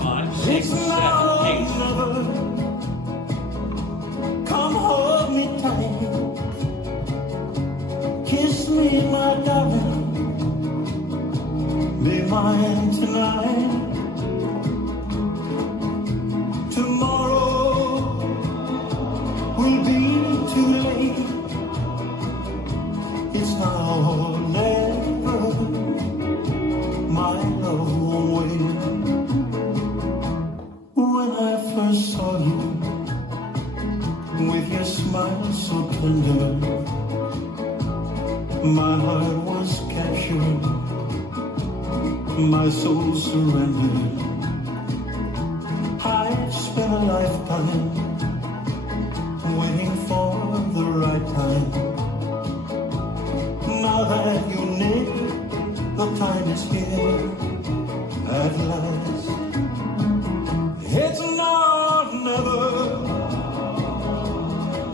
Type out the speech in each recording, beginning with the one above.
Five, six, seven, eight. Come hold me tight. Kiss me, my darling. Be mine tonight. Tomorrow will be too late. It's now or never. My love won't wait. When I first saw you, with your smile so tender, my heart was captured, my soul surrendered. I've spent a lifetime waiting for the right time. Now that you're near, the time is here at last. It's now or never.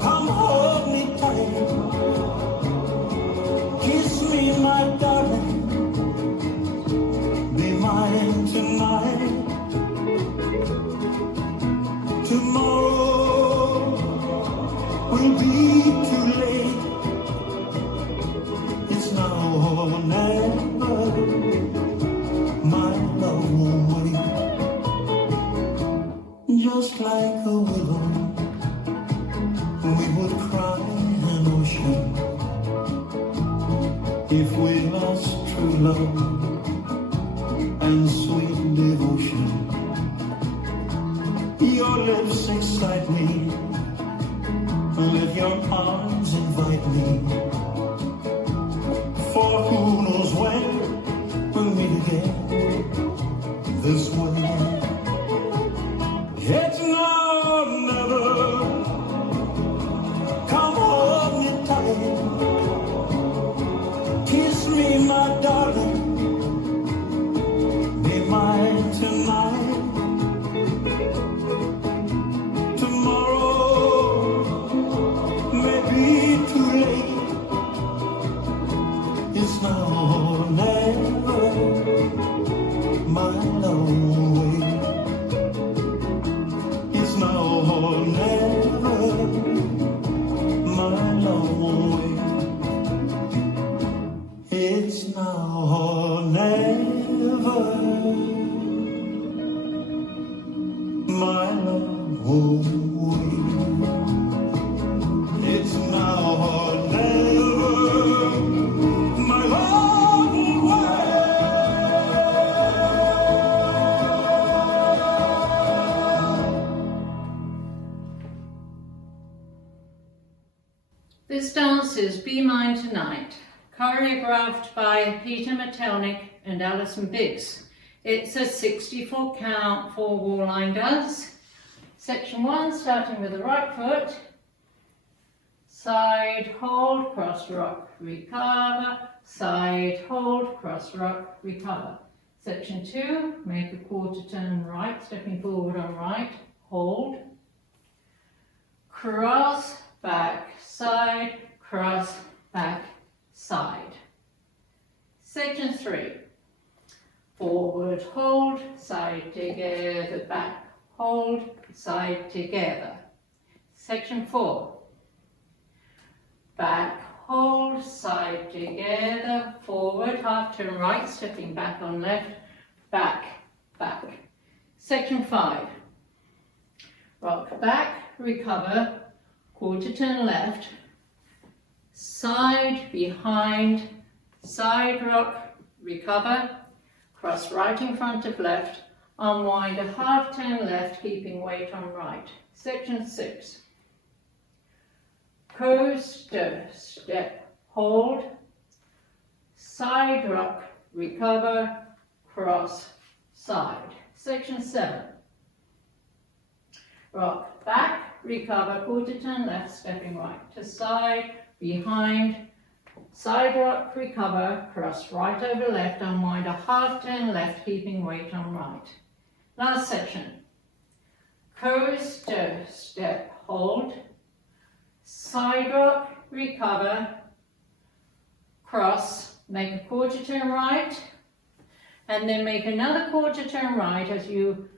Come hold me tight. Kiss me, my darling. Be mine tonight. Tomorrow will be too late. It's now or never. My love won't wait. Just like a willow, we would cry an ocean if we lost true love and sweet devotion. Your lips excite me, let your arms invite me, for who knows when we'll meet again this way. It's now or never. Come hold me tight. Kiss me, my darling. Be mine tonight. Tomorrow may be too late. It's now or never. My love won't wait. It's now or never. My love won't wait. It's now or never. My love won't wait. It's now or never. My love won't wait. This dance is Be Mine Tonight, choreographed by Peter Matelnik and Alison Biggs. It's a 64 count, 4 wall line dance. Section 1, starting with the right foot. Side, hold, cross, rock, recover. Side, hold, cross, rock, recover. Section 2, make a quarter turn right, stepping forward on right, hold. Cross, back, side, cross, back, side. Section 3, forward, hold, side together, back, hold, side together. Section 4, back, hold, side together, forward, half turn right, stepping back on left, back, back. Section 5, rock back, recover, quarter turn left, side, behind, side rock, recover, cross right in front of left, unwind a half turn left, keeping weight on right. Section 6, coaster, step, hold, side rock, recover, cross, side. Section 7, rock back, recover, quarter turn left, stepping right to side, behind, side rock, recover, cross right over left, unwind a half turn left, keeping weight on right. Last section, coaster, step, hold, recover, cross, make a quarter turn right, and then make another quarter turn right as you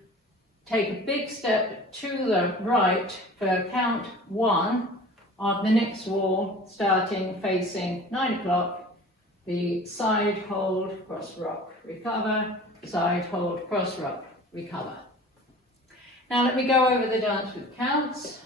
take a big step to the right for count 1 of the next wall, starting facing 9 o'clock. The side hold, cross rock, recover, side hold, cross rock, recover. Now let me go over the dance with counts.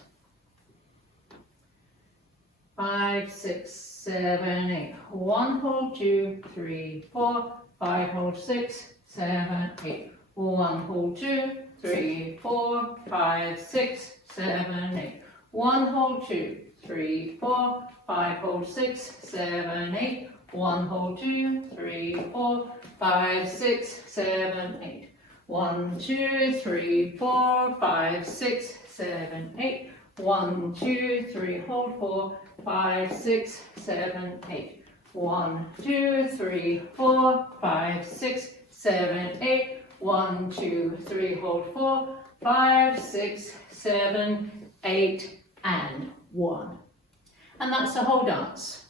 5, 6, 7, 8. 1 hold, 2, 3, 4, 5 hold, 6, 7, 8. 1 hold, 2, 3, 4, 5, 6, 7, 8. 1 hold, 2, 3, 4, 5 hold, 6, 7, 8. 1 hold, 2, 3, 4, 5, 6, 7, 8. 1, 2, 3, 4, 5, 6, 7, 8. 1, 2, 3, hold 4, 5, 6, 7, 8. 1, 2, 3, 4, 5, 6, 7, 8. 1, 2, 3, hold 4, 5, 6, 7, 8, and 1. And that's the whole dance.